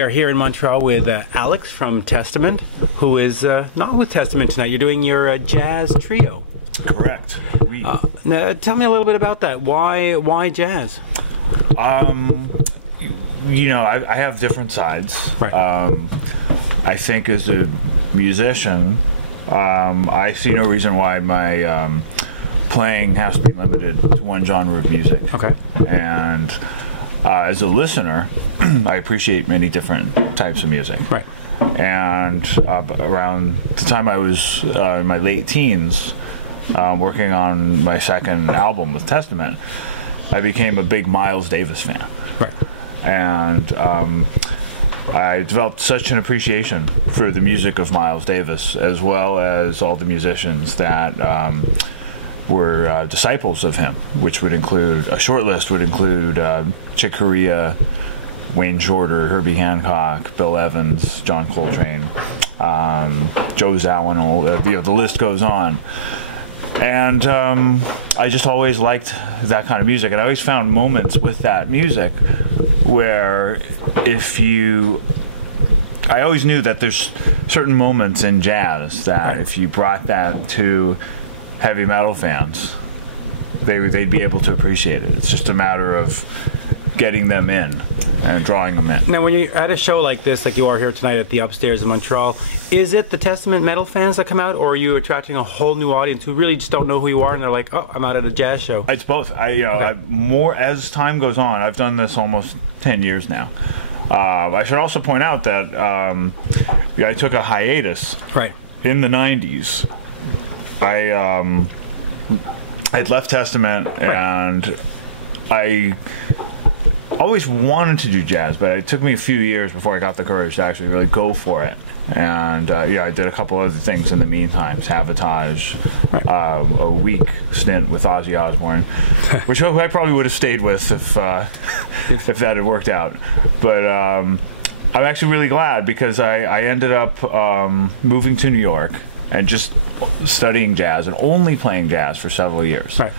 We are here in Montreal with Alex from Testament, who is not with Testament tonight. You're doing your jazz trio. Correct. Now, tell me a little bit about that. Why jazz? You know, I have different sides. Right. I think as a musician, I see no reason why my playing has to be limited to one genre of music. Okay. And as a listener, I appreciate many different types of music. Right. And around the time I was in my late teens, working on my second album with Testament, I became a big Miles Davis fan. Right. And I developed such an appreciation for the music of Miles Davis, as well as all the musicians that were disciples of him, which would include, a short list would include Chick Corea, Wayne Shorter, Herbie Hancock, Bill Evans, John Coltrane, Joe Zawinul, the list goes on. And I just always liked that kind of music, and I always found moments with that music where I always knew that there's certain moments in jazz that if you brought that to heavy metal fans, they'd be able to appreciate it. It's just a matter of getting them in and drawing them in. Now, when you're at a show like this, like you are here tonight at the Upstairs in Montreal, is it the Testament metal fans that come out, or are you attracting a whole new audience who really just don't know who you are and they're like, oh, I'm out at a jazz show? It's both. More as time goes on, I've done this almost 10 years now. I should also point out that I took a hiatus in the 90s. I'd left Testament, and I always wanted to do jazz, but it took me a few years before I got the courage to actually really go for it. And I did a couple other things in the meantime. Sabotage, a week stint with Ozzy Osbourne, which I probably would have stayed with if that had worked out. But I'm actually really glad, because I ended up moving to New York and just studying jazz and only playing jazz for several years. Right.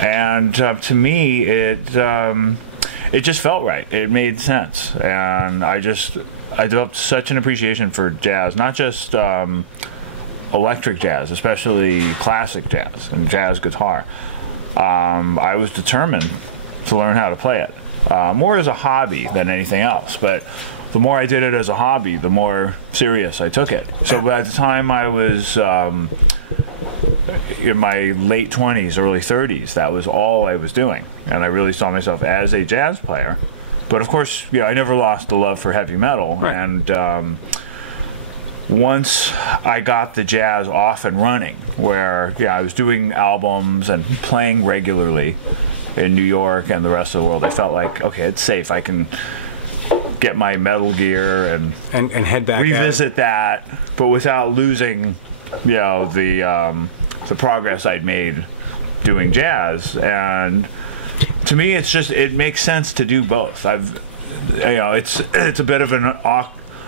And to me, it just felt right. It made sense, and I developed such an appreciation for jazz, not just electric jazz, especially classic jazz and jazz guitar. I was determined to learn how to play it, more as a hobby than anything else. But the more I did it as a hobby, the more serious I took it. So by the time I was in my late 20s, early 30s, that was all I was doing, and I really saw myself as a jazz player. But of course, I never lost the love for heavy metal. Right. And once I got the jazz off and running, where I was doing albums and playing regularly in New York and the rest of the world, I felt like, okay, it's safe. I can get my metal gear and head back, revisit that, but without losing, the progress I'd made doing jazz. And to me, it makes sense to do both. It's a bit of an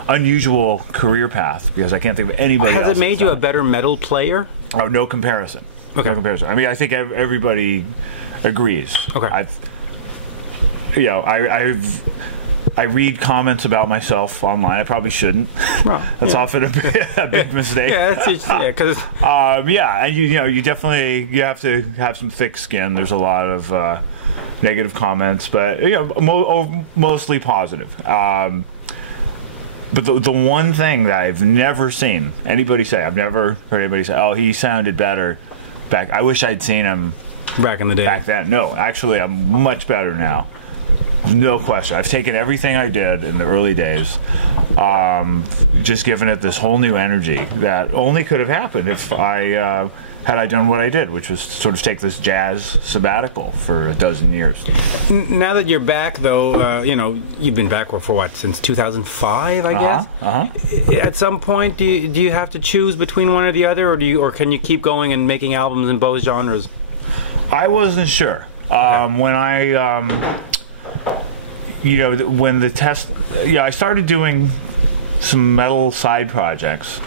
unusual career path, because I can't think of anybody else. Has it made you a better metal player? Oh, no comparison. Okay. No comparison. I mean, I think everybody agrees. Okay. I read comments about myself online. I probably shouldn't. Well, that's often a big mistake. because and you definitely have to have some thick skin. There's a lot of negative comments, but mostly positive. But the one thing that I've never seen anybody say, I've never heard anybody say, "Oh, he sounded better back." I wish I'd seen him back in the day. Back then, no. Actually, I'm much better now. No question. I've taken everything I did in the early days, just given it this whole new energy that only could have happened if had I done what I did, which was sort of take this jazz sabbatical for a dozen years. Now that you're back, though, you've been back for what, since 2005, I guess? At some point, do you have to choose between one or the other, or can you keep going and making albums in both genres? I wasn't sure. When I started doing some metal side projects,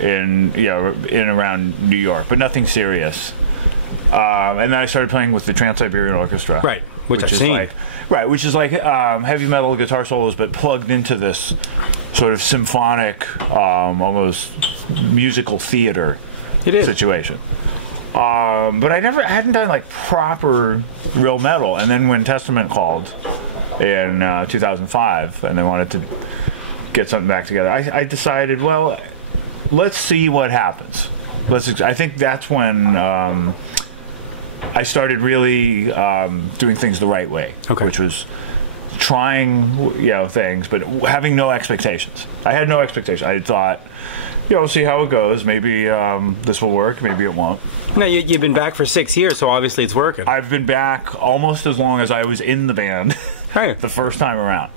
in around New York, but nothing serious. And then I started playing with the Trans-Siberian Orchestra, which I've is seen. like which is like heavy metal guitar solos, but plugged into this sort of symphonic, almost musical theater situation. But I hadn't done like proper real metal, and then when Testament called in 2005, and they wanted to get something back together, I decided, well, let's see what happens. I think that's when I started really doing things the right way, which was trying, things, but having no expectations. I had no expectations. I thought, we'll see how it goes. Maybe this will work. Maybe it won't. Now, you've been back for 6 years, so obviously it's working. I've been back almost as long as I was in the band the first time around.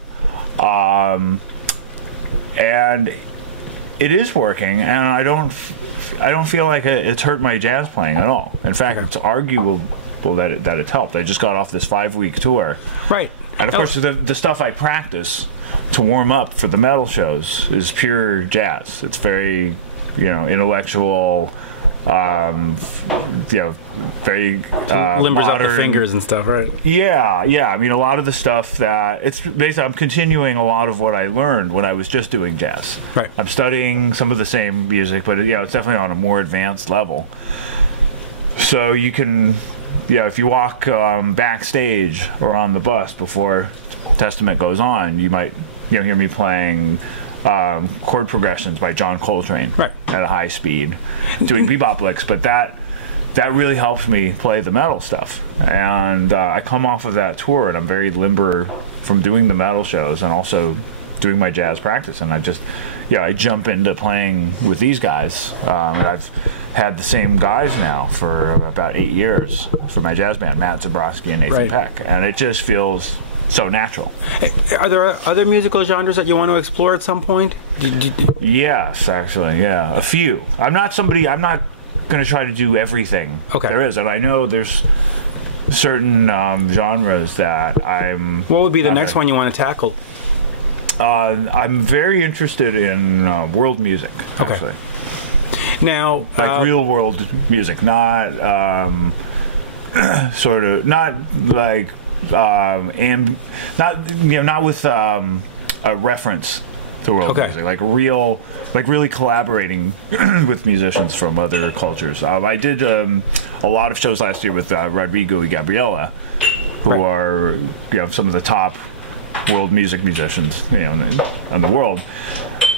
And it is working, and I don't feel like it's hurt my jazz playing at all. In fact, it's arguable that it's helped. I just got off this 5-week tour. Right. And of course, the stuff I practice to warm up for the metal shows is pure jazz. It's very, intellectual, very limbers modern. up the fingers and stuff, right? Yeah. I mean, a lot of the stuff that it's basically, I'm continuing a lot of what I learned when I was just doing jazz. Right. I'm studying some of the same music, but it's definitely on a more advanced level. So you can, if you walk backstage or on the bus before Testament goes on, you might hear me playing chord progressions by John Coltrane at a high speed, doing bebop licks, but that really helps me play the metal stuff. And I come off of that tour, and I'm very limber from doing the metal shows and also doing my jazz practice. And I just, I jump into playing with these guys. And I've had the same guys now for about 8 years for my jazz band, Matt Zabrowski and Nathan Peck, and it just feels so natural. Are there other musical genres that you want to explore at some point? Yes, actually, a few. I'm not going to try to do everything there is, and I know there's certain genres that I'm... What would be the next one you want to tackle? I'm very interested in world music, actually. Now, like real world music, not not like not with a reference to world music, like really collaborating with musicians from other cultures. I did a lot of shows last year with Rodrigo and Gabriela, who are some of the top world music musicians in the world.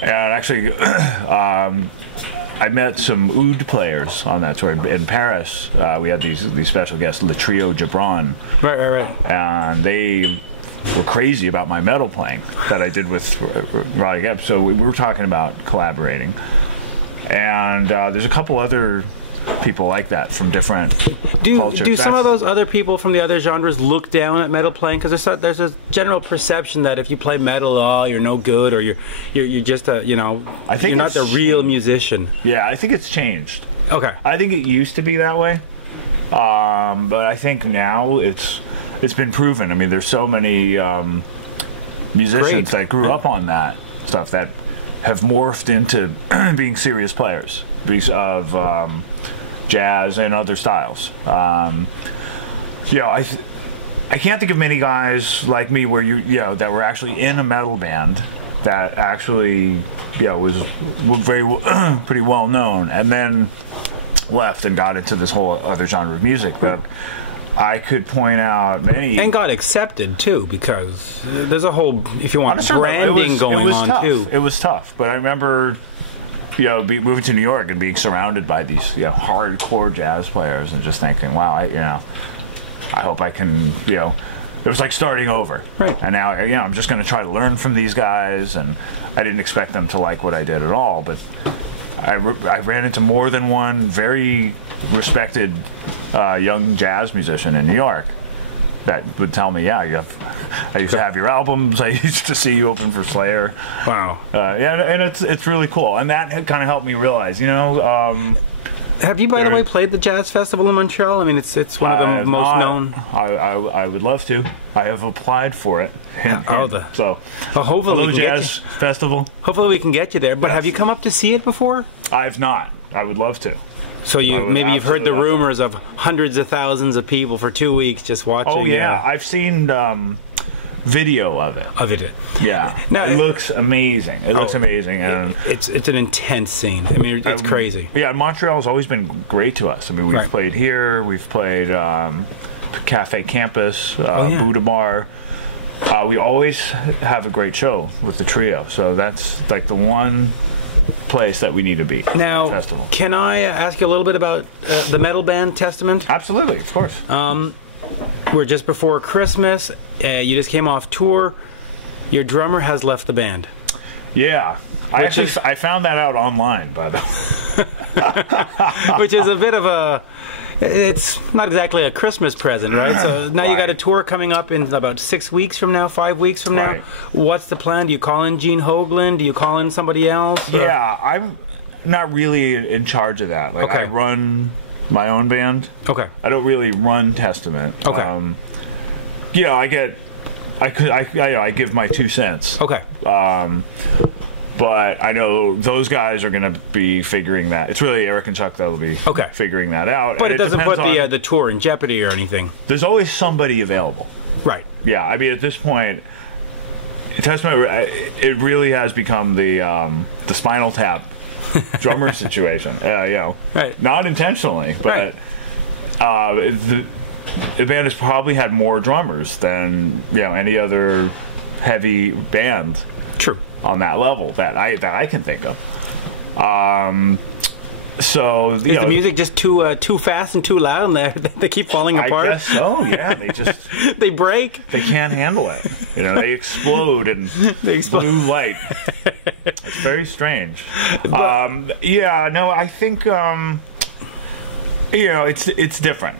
And actually, I met some oud players on that tour in Paris. We had these special guests, Le Trio Gibran. Right. And they were crazy about my metal playing that I did with Roddy Gibb. So we were talking about collaborating. And there's a couple other people like that from different cultures. Do some of those other people from the other genres look down at metal playing? Because there's a general perception that if you play metal, you're no good, or you're just a I think you're not the real musician. Yeah, I think it's changed. Okay. I think it used to be that way, but I think now it's been proven. I mean, there's so many musicians that grew up on that stuff that have morphed into being serious players because of jazz and other styles. I can't think of many guys like me where that were actually in a metal band that actually was very pretty well known and then left and got into this whole other genre of music. But I could point out many, and got accepted too, because there's a whole, if you want, branding going on tough. too. It was tough, but I remember moving to New York and being surrounded by these hardcore jazz players and just thinking, wow, I hope I can, it was like starting over. Right. And now, I'm just going to try to learn from these guys, and I didn't expect them to like what I did at all, but I ran into more than one very respected young jazz musician in New York that would tell me, I used to have your albums. I used to see you open for Slayer. Wow. And it's really cool, and that kind of helped me realize, Have you, by the way, played the Jazz Festival in Montreal? I mean, it's one of the most known. I would love to. I have applied for it. Hopefully, Jazz Festival. Hopefully, we can get you there. But have you come up to see it before? I have not. I would love to. So maybe you've heard the rumors of hundreds of thousands of people for 2 weeks just watching. Oh yeah, I've seen video of it. Yeah. Now, it looks amazing. It looks amazing, and it's an intense scene. I mean, it's crazy. Yeah, Montreal's always been great to us. I mean, we've played here. We've played Cafe Campus, Buddha Bar. We always have a great show with the trio. So that's like the one place that we need to be. Now, festival. Can I ask you a little bit about the metal band Testament? Absolutely, of course. We're just before Christmas. You just came off tour. Your drummer has left the band. Yeah. I found that out online, by the way. Which is a bit of a... It's not exactly a Christmas present, right? So now you got a tour coming up in about 6 weeks from now, 5 weeks from now. What's the plan? Do you call in Gene Hoglan? Do you call in somebody else? Yeah, I'm not really in charge of that. Like, I run my own band. Okay. I don't really run Testament. Okay. You know, I give my 2 cents. Okay. But I know those guys are going to be figuring that. It's really Eric and Chuck that will be figuring that out. But it doesn't put the tour in jeopardy or anything. There's always somebody available. Right. Yeah. I mean, at this point, Testament, it really has become the Spinal Tap drummer situation. You know, not intentionally, but the band has probably had more drummers than any other heavy band. True. On that level that I can think of. So is the music just too fast and too loud, and they keep falling apart? I guess so. Yeah, they just they break. They can't handle it. You know, they explode in blue light. It's very strange. Yeah, no, I think you know, it's different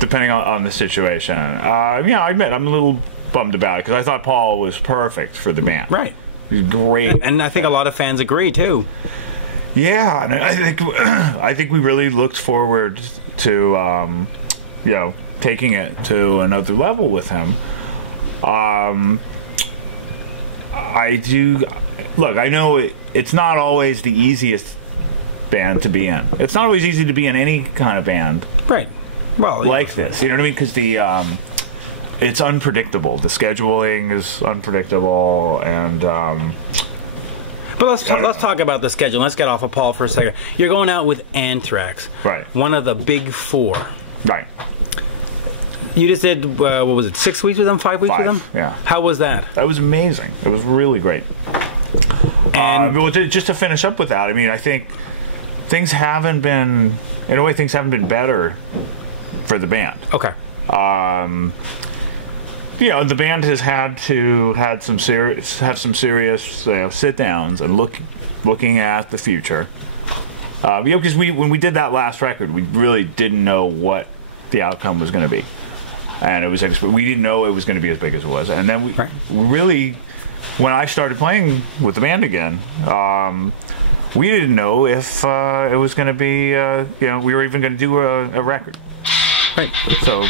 depending on the situation. Yeah, I admit I'm a little bummed about it because I thought Paul was perfect for the band. Right. He's great. And I think a lot of fans agree too. Yeah, and I think we really looked forward to you know, taking it to another level with him. I do look, I know it's not always the easiest band to be in. It's not always easy to be in any kind of band. Right. Well, like this. You know what I mean? Because it's unpredictable. The scheduling is unpredictable, and but let's talk about the schedule. Let's get off of Paul for a second. You're going out with Anthrax, right? One of the big four, right? You just did what was it? 6 weeks with them? 5 weeks with them? Yeah. How was that? That was amazing. It was really great. And well, just to finish up with that, I mean, I think things haven't been, in a way, things haven't been better for the band. Okay. You know, the band has had some serious sit downs and looking at the future. You know, because when we did that last record, we really didn't know what the outcome was going to be, and we didn't know it was going to be as big as it was. And then we really, when I started playing with the band again, we didn't know if it was going to be you know, we were even going to do a record. Right. So.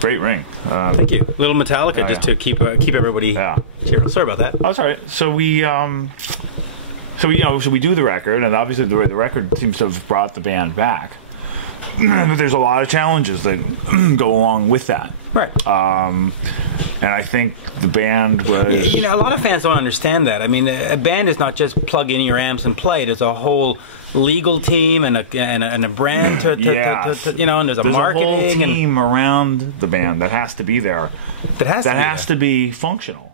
Great ring. Thank you. Little Metallica, just to keep everybody cheerful. Sorry about that. Oh, sorry. So we do the record, and obviously the record seems to have brought the band back. But there's a lot of challenges that go along with that. Right. And I think the band was... You know, a lot of fans don't understand that. I mean, a band is not just plug in your amps and play. There's a whole legal team and a brand to you know, and there's a marketing whole team around the band that has to be there. That has to be be functional.